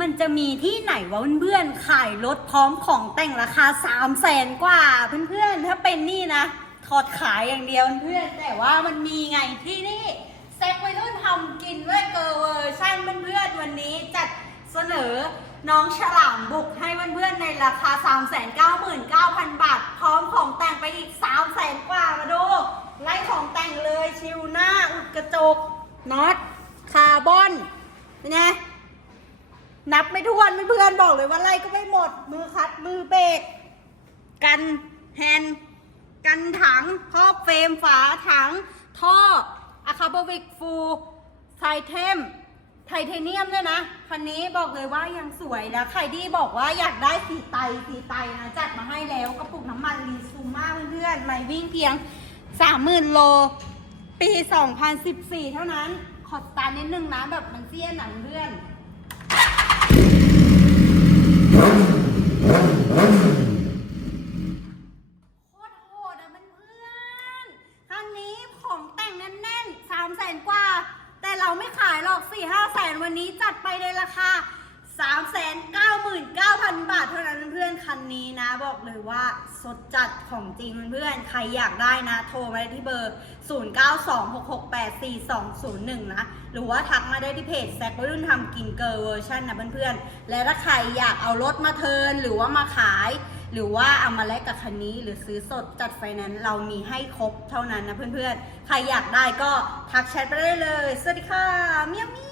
มันจะมีที่ไหนวะเพื่อนๆขายรถพร้อมของแต่งราคา3 0 0แสนกว่าเพื่อนๆถ้าเป็นนี่นะถอดขายอย่างเดียวเพื่อนแต่ว่ามันมีไงที่นี่เซ็กวัยรุ่นทำกินด้วยเกอร์เวอร์ชั่นเพื่อนๆวันนี้จัดเสนอน้องฉลามบุกให้เพื่อนๆในราคา 399,000 บาท พร้อมของแต่งไปอีก 3 0 0แสนกว่ามาดูไล่ของแต่งเลยชิวหน้าอุดกระจกน็อตคาร์บอนเป็นไง นับไม่ถ้วนเพื่อนๆบอกเลยว่าไล่ก็ไม่หมด มือคัดมือเบรกกันแฮนด์กันถังครอบเฟรมฝาถัง ท่ออะคาบวิกฟูไทเทมไทเทเนียมด้วยนะ คันนี้บอกเลยว่ายังสวยนะ ใครที่บอกว่าอยากได้สีไตสีไตนะ จัดมาให้แล้วกระปุกน้ำมันรีซูมาเพื่อนๆไม่วิ่งเพียง 30,000 โล ปี 2014 เท่านั้น ขอสตาร์นิดนึงนะ แบบมันเสี้ยหนังเพื่อน โคตรโหดอะมันเพื่อนๆคันนี้ของแต่งแน่นๆสามแสนกว่า แต่เรา ไม่ขายหรอกสี่ห้าแสนวันนี้จัดไปในราคา 3 9 9 0 0 0 บาทเท่านั้นเพื่อนๆคันนี้นะ บอกเลยว่าสดจัดของจริงเพื่อนๆใครอยากได้นะ โทรมาได้ที่เบอร์ 0926684201 นะ หรือว่าทักมาได้ที่เพจแซกวัยรุ่นทำกินเกอร์เวอร์ชันนะเพื่อนๆ และถ้าใครอยากเอารถมาเทินหรือว่ามาขาย หรือว่าเอามาแลกกับคันนี้ หรือซื้อสดจัดไฟแนนซ์เรามีให้ครบเท่านั้นนะเพื่อนๆ ใครอยากได้ก็ทักแชทไปได้เลย สวัสดีค่ะเมียมี